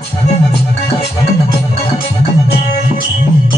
Thank you.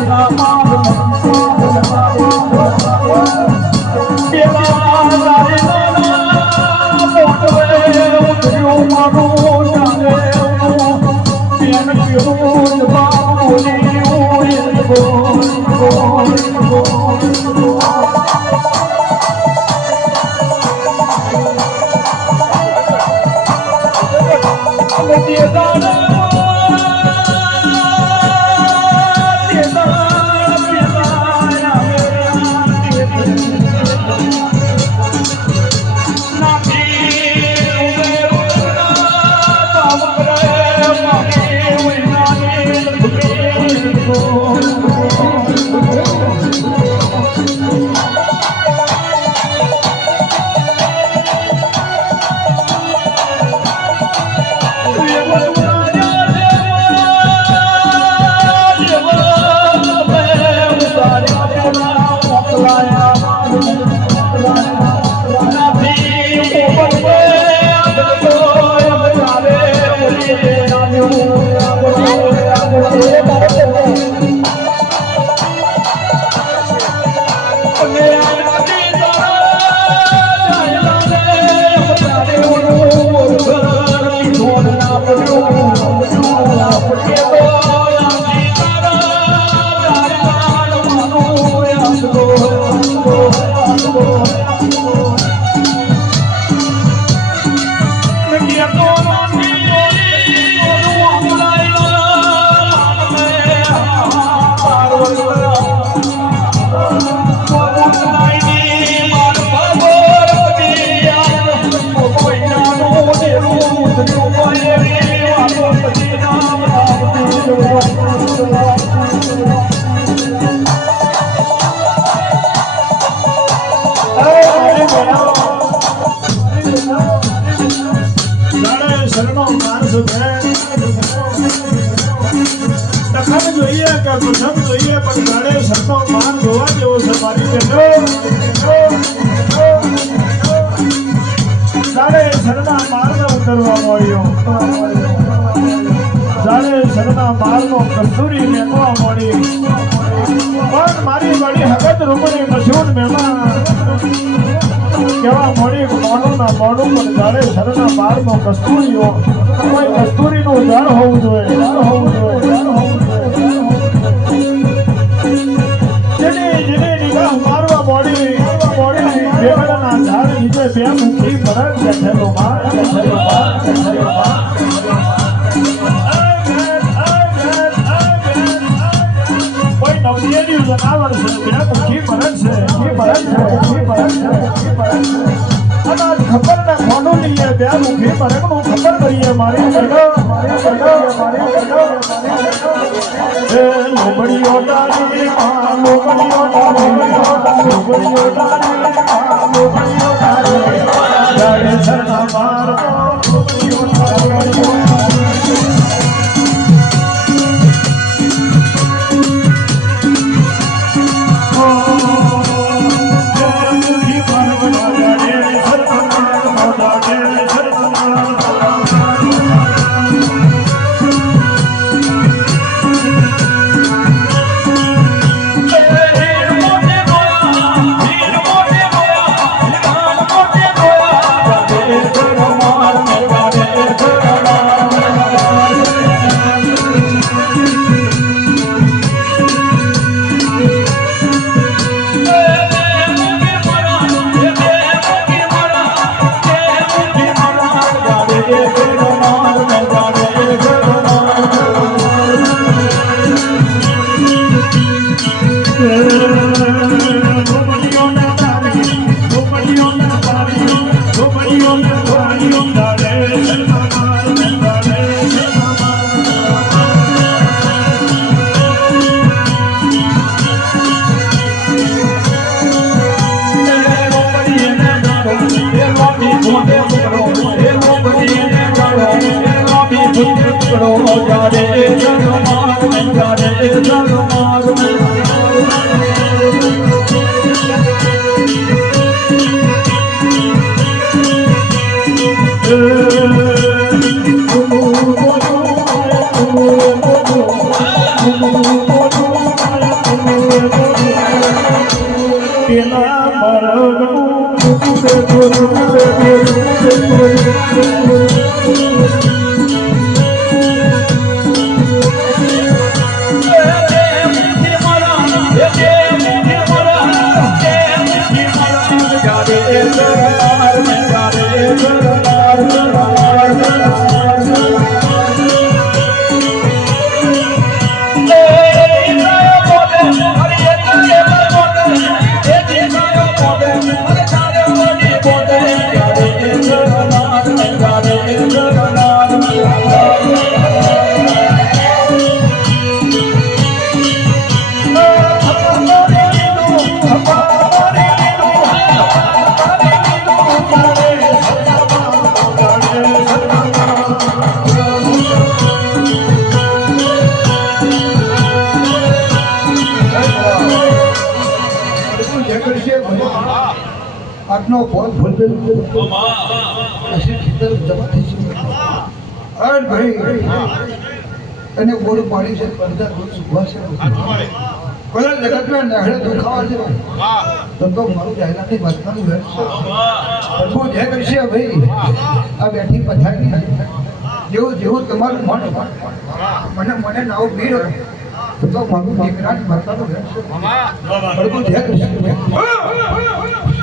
Oh, my God. Oh, શરણો માણસ પ્રથમ જોઈએ કે પ્રથમ જોઈએ પણ જાણે શરણો માન જોવા જેવો છે મારી બેનો જાણે શરણા માર્ગ કરવા મળ્યો જાણે શરણા માર્ગો કસ્તુરી મેળવા મળી પણ મારી વળી હગત રૂપની મજૂર મહેમાન. કેવા મોડું ના મોડું પણ જાણે સરના બારમાં કસ્તુરીઓ. કસ્તુરીનું જળ હોવું જોઈએ. જળ હોવું જોઈએ. નવદેવી જનાવર છે બે મુખી ભરત છે એ ભરત છે એ ભરત છે એ ભરત છે લઈએ બે મુખી મારી બેનો મારી પેલા જે કરશે આજનો ફોન ફૂલફિલ પછી ખેતર છે અરે ભાઈ. એને ગોળ પાણી છે પડદા દૂધ સુભા છે. કોઈ જગતમાં નહેડે દુખાવા છે. તો તો મારું જાહેરાતની વાતનું વેર છે. પ્રભુ જે કરશે ભાઈ. આ બેઠી પથારી જેવું જેવું તમારું મન. મને મને નાવ પીર તો મારું વાતનું વેર છે પ્રભુ જય કરશે